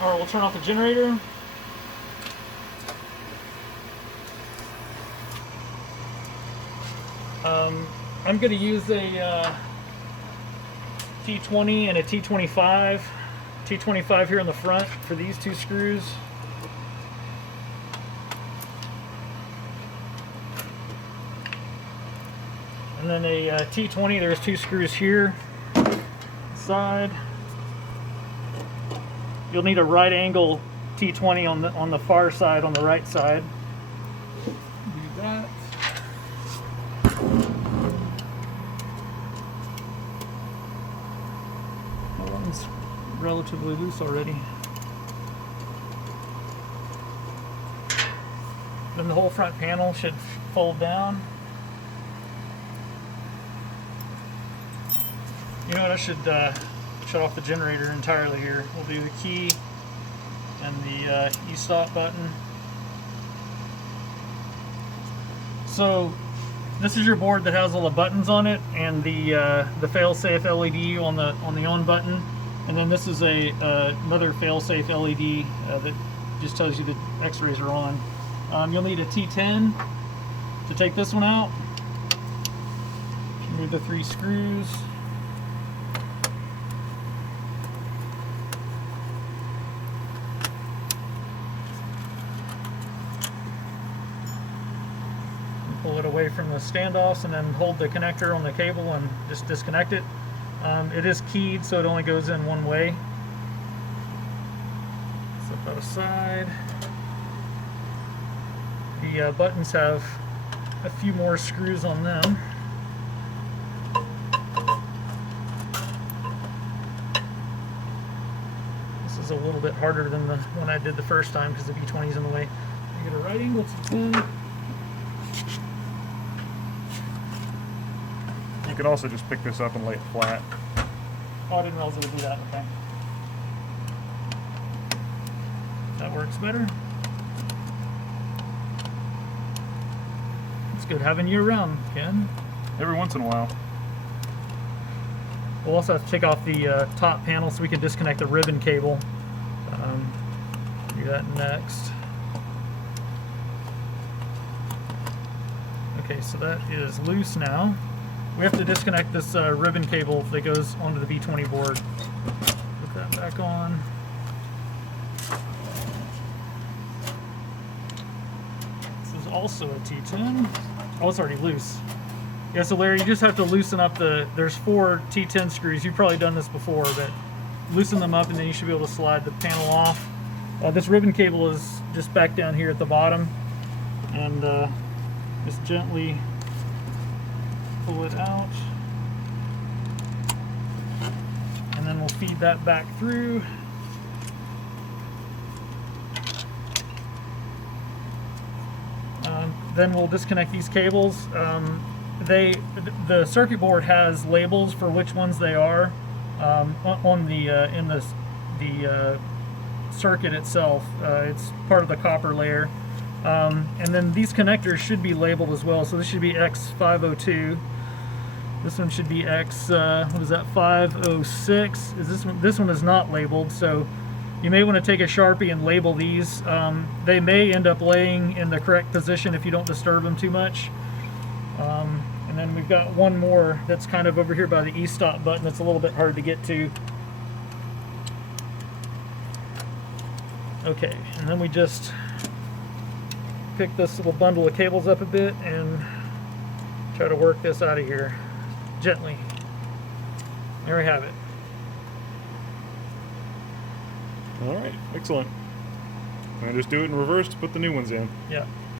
All right, we'll turn off the generator. I'm going to use a T20 and a T25. T25 here in the front for these two screws. And then a T20, there's two screws here, side. You'll need a right angle T20 on the far side, on the right side. Do that. That one's relatively loose already. Then the whole front panel should fold down. You know what, I should shut off the generator entirely here. We'll do the key and the e-stop button. So this is your board that has all the buttons on it and the fail-safe LED on the on button, and then this is another fail-safe LED that just tells you the X-rays are on. You'll need a T10 to take this one out. Remove the 3 screws. Pull it away from the standoffs and then hold the connector on the cable and just disconnect it. It is keyed, so it only goes in one way. Set that aside. The buttons have a few more screws on them. This is a little bit harder than the one I did the first time because the V20 is in the way. You get a right angle T10. You could also just pick this up and lay it flat. Oh, I didn't realize it would do that. Okay. That works better. It's good having you around, Ken. Every once in a while. We'll also have to take off the top panel so we can disconnect the ribbon cable. Do that next. Okay, so that is loose now. We have to disconnect this ribbon cable that goes onto the V20 board. Put that back on. This is also a T10. Oh, it's already loose. Yeah, so Larry, you just have to loosen up there's 4 T10 screws. You've probably done this before, but loosen them up and then you should be able to slide the panel off. This ribbon cable is just back down here at the bottom, and just gently pull it out, and then we'll feed that back through. Then we'll disconnect these cables. The circuit board has labels for which ones they are on in the circuit itself. It's part of the copper layer. And then these connectors should be labeled as well. So this should be X502. This one should be X, what is that, 506. This one is not labeled, so you may want to take a Sharpie and label these. They may end up laying in the correct position if you don't disturb them too much. And then we've got one more that's kind of over here by the e-stop button that's a little bit hard to get to. Okay, and then we just pick this little bundle of cables up a bit and try to work this out of here gently. There we have it. All right, excellent. And just do it in reverse to put the new ones in. Yeah.